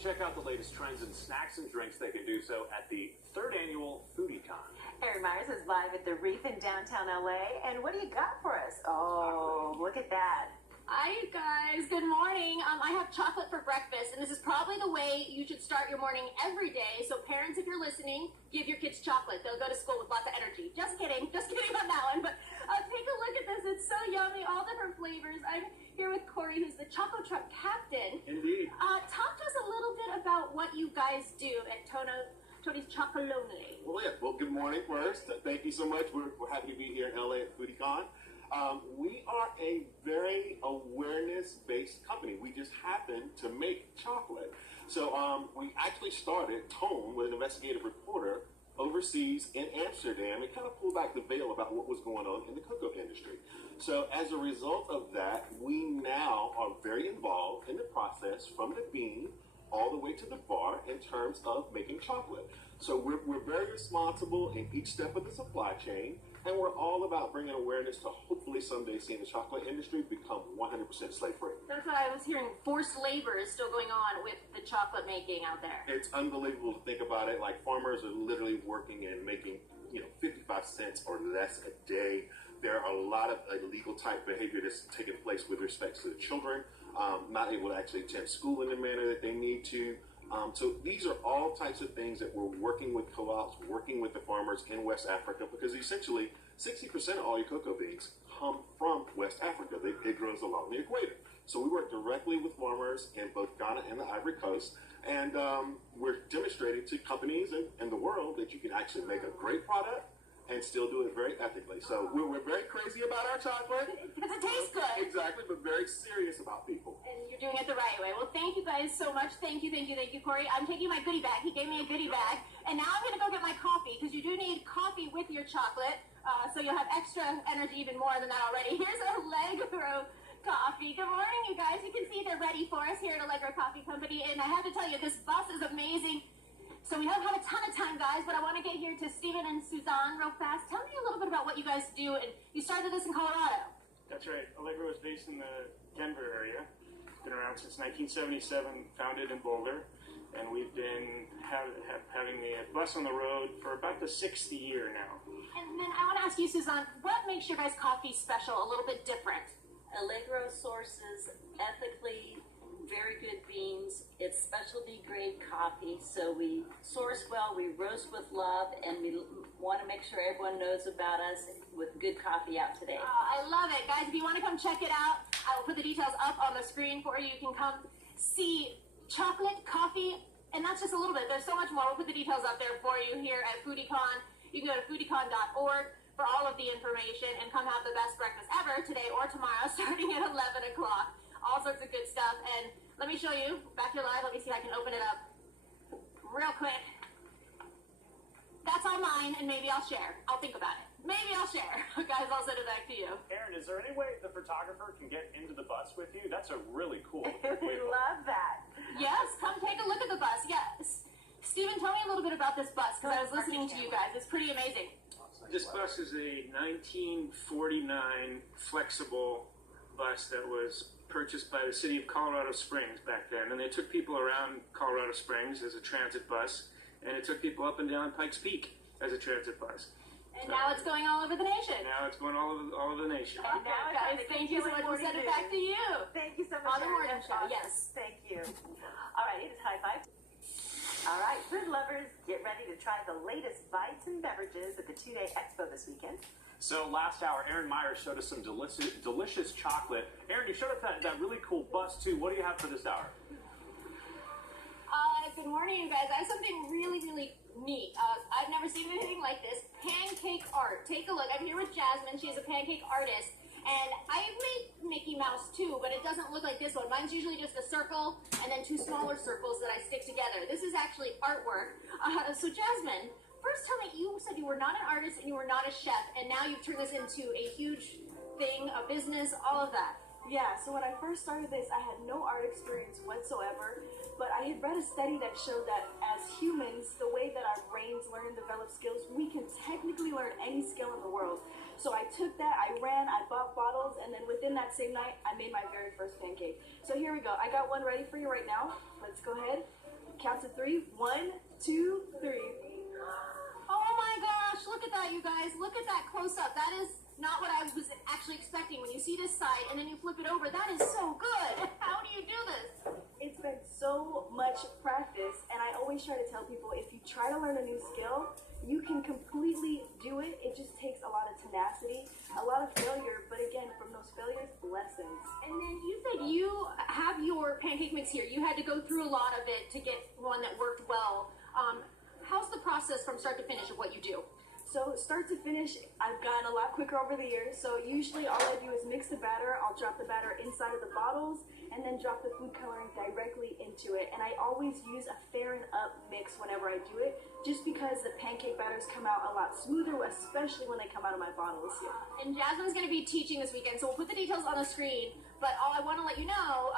check out the latest trends in snacks and drinks, they can do so at the 3rd annual Foodie Con. Erin Myers is live at the REEF in downtown LA. And what do you got for us? Oh, look at that. Hi, you guys. Good morning. I have chocolate for breakfast, and this is probably the way you should start your morning every day. So parents, if you're listening, give your kids chocolate. They'll go to school with lots of energy. Just kidding on that one. But take a look at this. It's so yummy. All different flavors. I'm here with Corey, who's the Choco Truck captain. Indeed. Talk to us a little bit about what you guys do at Tony's Chocolonely. Well, yeah. Well, good morning first. Thank you so much. We're happy to be here in LA at Foodie Con. We are a very awareness-based company. We just happen to make chocolate. So we actually started Tone with an investigative reporter overseas in Amsterdam and kind of pulled back the veil about what was going on in the cocoa industry. So as a result of that, we now are very involved in the process from the bean all the way to the bar in terms of making chocolate. So we're very responsible in each step of the supply chain, and we're all about bringing awareness to hopefully someday seeing the chocolate industry become 100% slave-free. That's what I was hearing. Forced labor is still going on with the chocolate making out there. It's unbelievable to think about it. Like, farmers are literally working and making, 55 cents or less a day. There are a lot of illegal type behavior that's taking place with respect to the children, not able to actually attend school in the manner that they need to. So these are all types of things that we're working with co-ops, working with the farmers in West Africa, because essentially 60% of all your cocoa beans come from West Africa. It grows along the equator. So we work directly with farmers in both Ghana and the Ivory Coast, and we're demonstrating to companies and the world that you can actually make a great product and still do it very ethically. So we're very crazy about our chocolate. Because it tastes good. Exactly, but very serious about people. And you're doing it the right way. Well, thank you guys so much. Thank you, Corey. I'm taking my goodie bag. He gave me a goodie bag. And now I'm going to go get my coffee, because you do need coffee with your chocolate. So you'll have extra energy, even more than that already. Here's Allegro coffee. Good morning, you guys. You can see they're ready for us here at Allegro Coffee Company. And I have to tell you, this bus is amazing. So we don't have a ton of time, guys, but I want to get here to Stephen and Suzanne real fast. Tell me a little bit about what you guys do. And you started this in Colorado. That's right. Allegro is based in the Denver area. Been around since 1977, founded in Boulder. And we've been having the bus on the road for about the 6th year now. And then I want to ask you, Suzanne, what makes your guys' coffee special, a little bit different? Allegro sources ethically very good beans. It's specialty grade coffee, so we source well, we roast with love, and we want to make sure everyone knows about us with good coffee out today. Oh, I love it. Guys, if you want to come check it out, I will put the details up on the screen for you. You can come see chocolate, coffee, and that's just a little bit. There's so much more. We'll put the details up there for you here at Foodie Con. You can go to foodiecon.org for all of the information and come have the best breakfast ever today or tomorrow starting at 11 o'clock. All sorts of good stuff. And let me show you, back here live, let me see if I can open it up real quick. That's all mine, and maybe I'll share. I'll think about it. Maybe I'll share. Guys, I'll send it back to you. Erin, is there any way the photographer can get into the bus with you? That's a really cool We love that. Yes, come take a look at the bus. Yes. Stephen, tell me a little bit about this bus, because I was listening to you guys. It's pretty amazing. This bus is a 1949 flexible bus that was purchased by the city of Colorado Springs back then. And they took people around Colorado Springs as a transit bus, and it took people up and down Pikes Peak as a transit bus. And now it's going all over the nation. Now it's going all over the nation. Okay, guys, thank you so much. We'll send it back to you. Thank you so much. On the morning show, Awesome. yes. Thank you. All right, it is high five. All right, food lovers, get ready to try the latest bites and beverages at the 2-day expo this weekend. So last hour, Erin Myers showed us some delicious chocolate. Erin, you showed us that really cool bus, too. What do you have for this hour? Good morning, you guys. I have something really, really neat. I've never seen anything like this. Pancake art. Take a look. I'm here with Jasmine. She's a pancake artist. And I made Mickey Mouse, too, but it doesn't look like this one. Mine's usually just a circle and then 2 smaller circles that I stick together. This is actually artwork. So, Jasmine, first tell me, you said you were not an artist and you were not a chef, and now you've turned this into a huge thing, a business, all of that. Yeah, so when I first started this, I had no art experience whatsoever, but I had read a study that showed that as humans, the way that our brains learn and develop skills, we can technically learn any skill in the world. So I took that, I ran, I bought bottles, and then within that same night, I made my very first pancake. So here we go. I got one ready for you right now. Let's go ahead. Count to 3. 1, 2, 3. Oh my gosh, look at that, you guys. Look at that close up. That is not what I was actually expecting. When you see this side and then you flip it over, that is so good. How do you do this? It's been so much practice, and I always try to tell people, if you try to learn a new skill, you can completely do it. It just takes a lot of tenacity, a lot of failure, but again, from those failures, lessons. And then you said you have your pancake mix here. You had to go through a lot of it to get one that worked well. How's the process from start to finish of what you do? So start to finish, I've gotten a lot quicker over the years. So usually all I do is mix the batter. I'll drop the batter inside of the bottles and then drop the food coloring directly into it. And I always use a fair and up mix whenever I do it, just because the pancake batters come out a lot smoother, especially when they come out of my bottles. And Jasmine's going to be teaching this weekend, so we'll put the details on the screen. But all I want to let you know,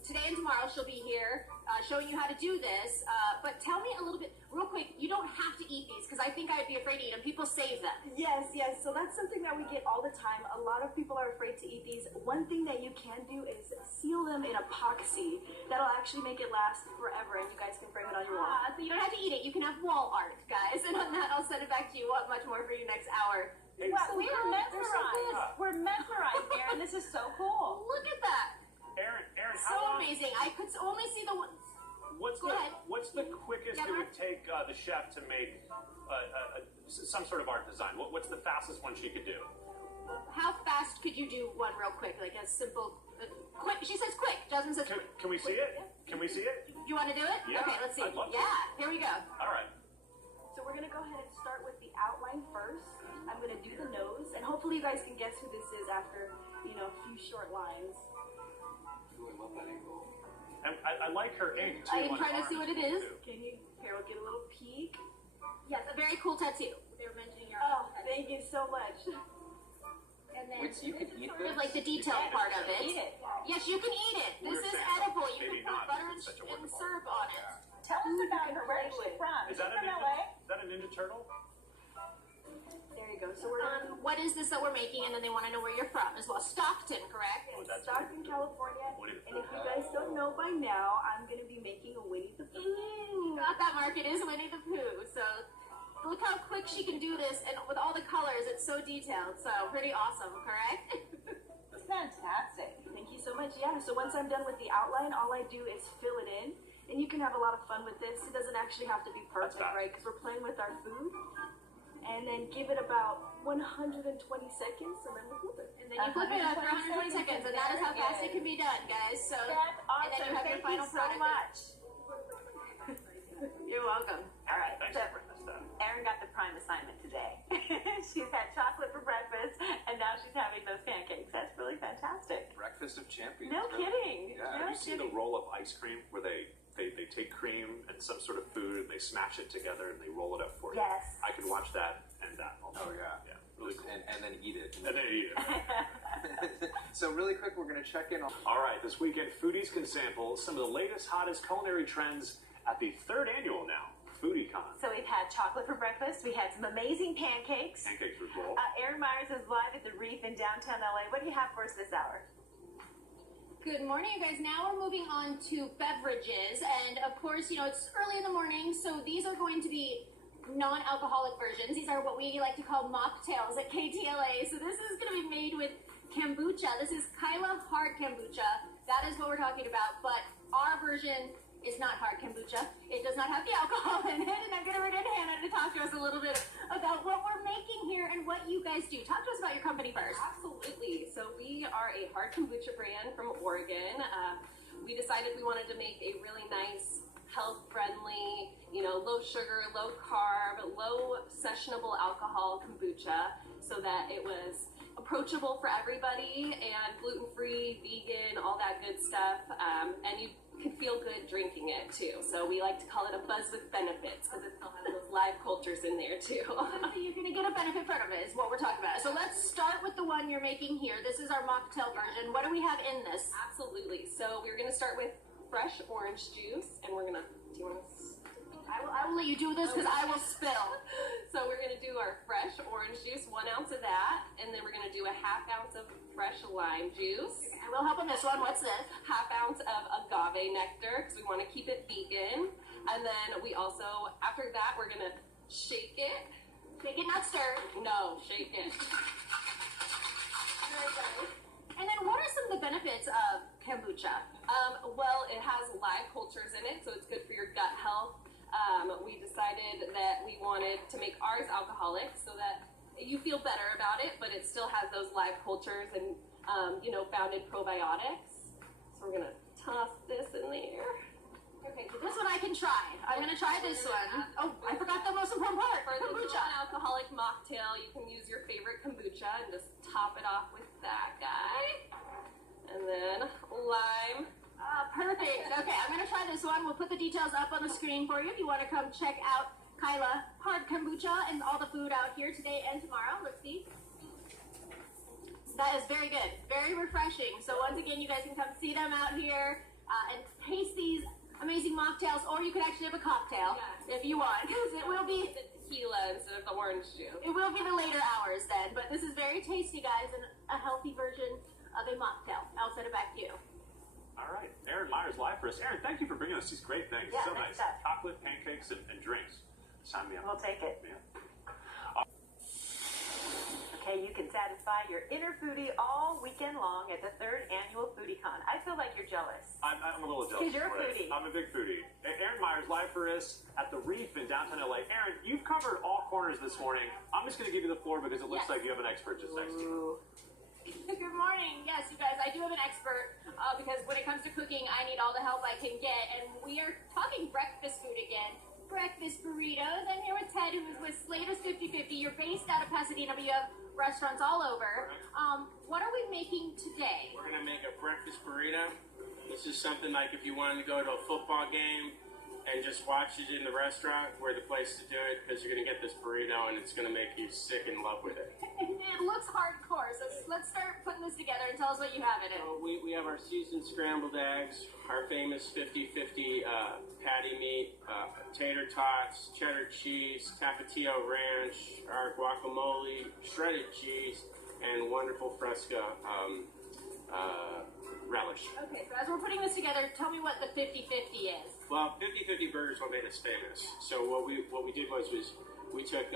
today and tomorrow she'll be here showing you how to do this. But tell me a little bit, real quick, you don't have to eat these, because I think I'd be afraid to eat them. People save them. Yes. So that's something that we get all the time. A lot of people are afraid to eat these. One thing that you can do is seal them in epoxy. That'll actually make it last forever, and you guys can frame it on your wall. So you don't have to eat it. You can have wall art, guys. And on that, I'll send it back to you. What much more for you next hour? Well, we are mesmerized. We're mesmerized, Erin. This is so cool. Look at that. Erin, So amazing. I could only see the one. What's the quickest it would take the chef to make some sort of art design? What's the fastest one she could do? How fast could you do one real quick? Like a simple, quick. She says quick. Jasmine says quick. Can we see it? Can we see it? You want to do it? Yeah, Okay, let's see. I'd love to. Yeah, here we go. All right. So we're gonna go ahead and start with the outline first. I'm gonna do the nose, and hopefully you guys can guess who this is after, a few short lines. Ooh, I love that angle. And I like her ink too. I am trying to see what it is. Can you, Carol, get a little peek? Yes, a very cool tattoo. They were mentioning your Oh, thank you so much. And then Wait, so you can eat sort of this? like the detail part of it. Eat it. Yes, you can eat it. We This were is saying, edible. You maybe can put not, butter because it's such a and wonderful syrup on it. Tell us about her. Where is she from? Is she that from LA? a Ninja Turtle? There you go. So we're gonna What is this that we're making? And then they want to know where you're from as well. Stockton, correct? Oh, that's Stockton, California. Winnie the And if you guys don't know by now, I'm gonna be making a Winnie the Pooh. Got that, Mark. It is Winnie the Pooh. So look how quick she can do this, and with all the colors, it's so detailed. So pretty awesome, correct? It's fantastic. Thank you so much. Yeah, so once I'm done with the outline, all I do is fill it in. And you can have a lot of fun with this. It doesn't actually have to be perfect, That's fast. right? Because we're playing with our food. And then give it about 120 seconds, and then we'll flip it. And then you flip it up for 120 seconds, and that is how fast it can be done, guys. So That's and then awesome. you have your Thank final you so product. much. You're welcome. All right. Thanks So for bringing us that. Erin got the prime assignment today. She's had chocolate for breakfast, and now she's having those pancakes. That's really fantastic. Breakfast of champions. No really. kidding. Yeah. No Have you seen the kidding. roll up ice cream where they take cream and some sort of food and they smash it together and they roll it up for you? Yes. I could watch that and that all day. Oh, yeah. Yeah, really cool. And then eat it. And then eat it. So really quick, we're going to check in on... All right, this weekend, foodies can sample some of the latest, hottest culinary trends at the 3rd annual now, Foodie Con. So we've had chocolate for breakfast. We had some amazing pancakes. Pancakes with roll. Erin Myers is live at the REEF in downtown LA. What do you have for us this hour? Good morning, you guys. Now we're moving on to beverages, and of course, it's early in the morning, so these are going to be non-alcoholic versions. These are what we like to call mocktails at KTLA. So this is going to be made with kombucha. This is Kyla hard kombucha. That is what we're talking about, but our version is not hard kombucha. It does not have the alcohol in it, and I'm going to bring in Hannah to talk to us a little bit about what we're making here and what you guys do. Talk to us about your company first. Absolutely. So we are a hard kombucha brand from Oregon. We decided we wanted to make a really nice, health-friendly, low sugar, low carb, low sessionable alcohol kombucha so that it was approachable for everybody and gluten-free, vegan, all that good stuff. And you could feel good drinking it too. So we like to call it a buzz with benefits because it still has those live cultures in there too. So you're going to get a benefit from it is what we're talking about. So let's start with the one you're making here. This is our mocktail version. What do we have in this? Absolutely. So we're going to start with fresh orange juice. you do this because I will spill. So we're gonna do our fresh orange juice, 1 ounce of that, and then we're gonna do a 1/2 ounce of fresh lime juice. I will help on this one. What's this? 1/2 ounce of agave nectar because we want to keep it vegan. And then we also, after that, we're gonna shake it. Shake it, not stir. No, shake it. And then what are some of the benefits of kombucha? Well, it has live cultures in it, so it's good for your gut health. We decided that we wanted to make ours alcoholic so that you feel better about it, but it still has those live cultures and, found in probiotics. So we're gonna toss this in there. Okay, so this one I can try. I'm gonna try this one. Oh, I forgot the most important part. For the Kombucha. non-alcoholic mocktail, you can use your favorite kombucha and just top it off with that guy. And then lime. Perfect. Okay, I'm gonna try this one. We'll put the details up on the screen for you if you want to come check out Kyla Hard Kombucha and all the food out here today and tomorrow. Let's see. That is very good. Very refreshing. So once again, you guys can come see them out here and taste these amazing mocktails, or you could actually have a cocktail if you want, because it will be the tequila instead of the orange juice. It will be the later hours then, but this is very tasty, guys, and a healthy version of a mocktail. I'll send it back to you. All right, Erin Myers live for us. Erin, thank you for bringing us these great things. Yeah, So nice nice. stuff. Chocolate, pancakes, and drinks. Sign me up. We'll take it. Yeah. Okay, you can satisfy your inner foodie all weekend long at the 3rd annual Foodie Con. I feel like you're jealous. I'm a little jealous. Because you're a for it. foodie. I'm a big foodie. Erin Myers live for us at the REEF in downtown LA. Erin, you've covered all corners this morning. I'm just going to give you the floor because it looks like you have an expert just next to you. Good morning. Yes, you guys, I do have an expert because when it comes to cooking, I need all the help I can get. And we are talking breakfast food again. Breakfast burritos. I'm here with Ted, who is with Slater's 50/50. You're based out of Pasadena, but you have restaurants all over. What are we making today? We're gonna make a breakfast burrito. This is something like if you wanted to go to a football game and just watch it in the restaurant, we're the place to do it because you're gonna get this burrito and it's gonna make you sick in love with it. It looks hardcore, so let's start putting this together and tell us what you have in it. So we have our seasoned scrambled eggs, our famous 50/50 patty meat, tater tots, cheddar cheese, tapatio ranch, our guacamole, shredded cheese, and wonderful fresca relish. Okay, so as we're putting this together, tell me what the 50/50 is. Well, 50/50 burgers what made us famous. So what we did was we took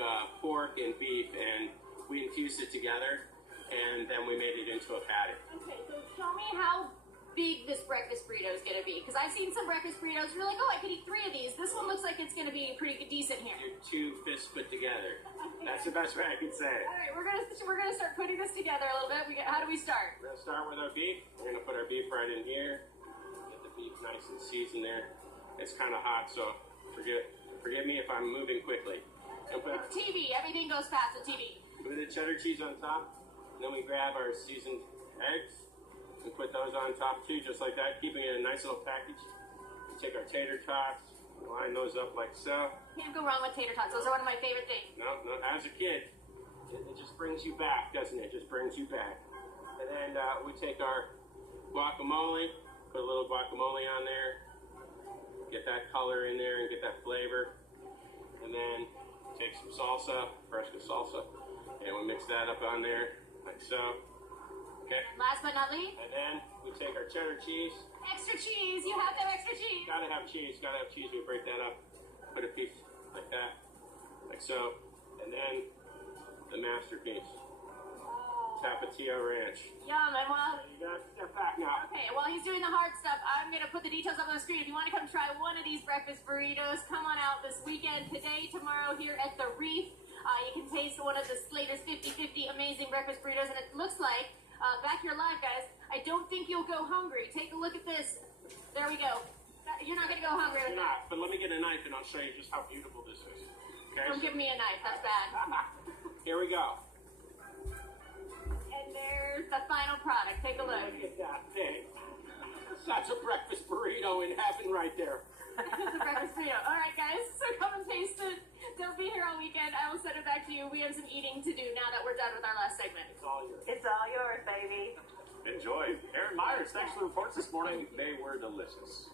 pork and beef and we infused it together, and then we made it into a patty. Okay, so show me how big this breakfast burrito is going to be, because I've seen some breakfast burritos. You're like, oh, I could eat 3 of these. This one looks like it's going to be pretty decent here. Your 2 fists put together. That's the best way I can say it. All right, we're gonna start putting this together a little bit. How do we start? We're gonna start with our beef. We're gonna put our beef right in here. Get the beef nice and seasoned there. It's kind of hot, so forgive me if I'm moving quickly. And put It's TV. Everything goes fast with TV. the cheddar cheese on top. And then we grab our seasoned eggs and put those on top too, just like that, keeping it in a nice little package. We take our tater tots, line those up like so. Can't go wrong with tater tots. Those are one of my favorite things. No, as a kid, it just brings you back, doesn't it? It just brings you back. And then we take our guacamole, put a little guacamole on there, get that color in there and get that flavor. And then take some salsa, fresca salsa, and we mix that up on there like so. Okay. Last but not least, And then we take our cheddar cheese. extra cheese. You have to have extra cheese. Gotta have cheese. We break that up, put a piece like that, like so. And then the masterpiece, tapatio ranch. Yum. And while You gotta step back now. Okay, while he's doing the hard stuff, I'm going to put the details up on the screen. If you want to come try one of these breakfast burritos, come on out this weekend, today, tomorrow, here at the REEF. You can taste one of the Slater's 50/50 amazing breakfast burritos, and it looks like, back here live, guys, I don't think you'll go hungry. Take a look at this. There we go. You're not going to go hungry with You're that. not, but let me get a knife and I'll show you just how beautiful this is. Okay? Don't give me a knife. That's bad. Here we go. And there's the final product. Take a look. Look at that thing. That's a breakfast burrito in heaven right there. It's a breakfast burrito. All right, guys. So come and taste it. Don't be here all weekend. I will send it back to you. We have some eating to do now that we're done with our last segment. It's all yours. It's all yours, baby. Enjoy. Erin Myers, thanks for the reports this morning. They were delicious.